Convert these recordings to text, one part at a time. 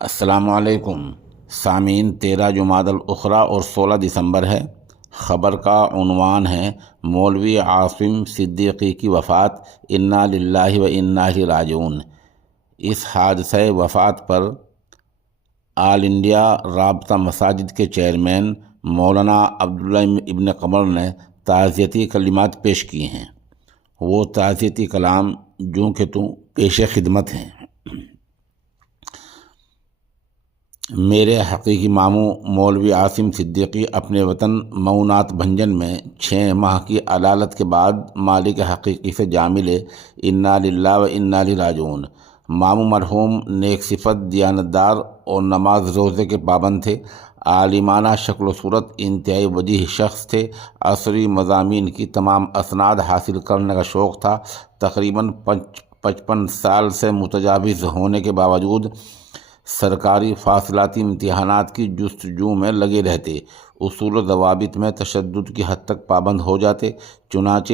السلام علیکم سامعین، 13 جمادی الاخری اور 16 دسمبر ہے۔ خبر کا عنوان ہے مولوی عاصم صدیقی کی وفات، انا للہ و انا الیہ راجعون۔ اس حادثہ وفات پر آل انڈیا رابطہ مساجد کے چیئرمین مولانا عبداللہ ابن قمر نے تعزیتی کلمات پیش کیے ہیں۔ وہ تعزیتی کلام جوں کہ توں پیش خدمت ہیں۔ میرے حقیقی ماموں مولوی عاصم صدیقی اپنے وطن مئو ناتھ بھنجن میں 6 ماہ کی علالت کے بعد مالک حقیقی سے جا ملے۔ انا للہ و انا الیہ راجعون۔ ماموں مرحوم نیک صفت، دیانتدار اور نماز روزے کے پابند تھے۔ عالمانہ شکل و صورت انتہائی وجیح شخص تھے۔ عصری مضامین کی تمام اسناد حاصل کرنے کا شوق تھا۔ تقریباً 55 سال سے متجاوز ہونے کے باوجود سرکاری فاصلاتی امتحانات کی جستجو میں لگے رہتے، اصول و ضوابط میں تشدد کی حد تک پابند ہو جاتے۔ چنانچہ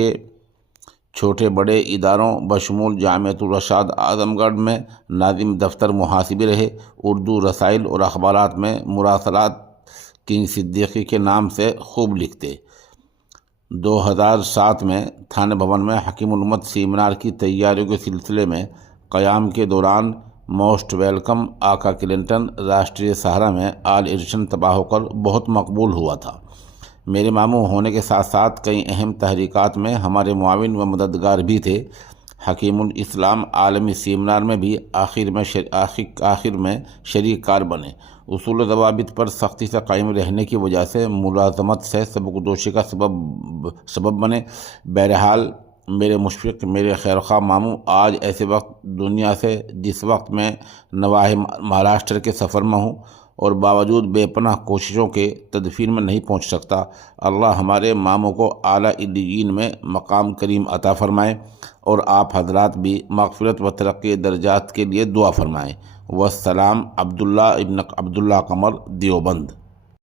چھوٹے بڑے اداروں بشمول جامعۃ الرشاد اعظم گڑھ میں ناظم دفتر محاسبی رہے۔ اردو رسائل اور اخبارات میں مراسلات کنگ صدیقی کے نام سے خوب لکھتے۔ 2007 میں تھانہ بھون میں حکیم الامت سیمینار کی تیاریوں کے سلسلے میں قیام کے دوران موسٹ ویلکم آقا کلنٹن راشٹریہ سہارا میں آل ایڈیشن طبع ہو کر بہت مقبول ہوا تھا۔ میرے ماموں ہونے کے ساتھ ساتھ کئی اہم تحریکات میں ہمارے معاون و مددگار بھی تھے۔ حکیم الاسلام عالمی سیمینار میں بھی آخر میں شریک کار بنے۔ اصول و ضوابط پر سختی سے قائم رہنے کی وجہ سے ملازمت سے سبکدوشی کا سبب بنے۔ بہرحال میرے مشفق، میرے خیرخواہ ماموں آج ایسے وقت دنیا سے جس وقت میں نواحِ مہاراشٹر کے سفر میں ہوں اور باوجود بے پناہ کوششوں کے تدفین میں نہیں پہنچ سکتا۔ اللہ ہمارے ماموں کو اعلیٰ علیین میں مقام کریم عطا فرمائے اور آپ حضرات بھی مغفرت و ترقی درجات کے لیے دعا فرمائیں۔ والسلام، عبداللہ ابن عبداللہ قمر، دیوبند۔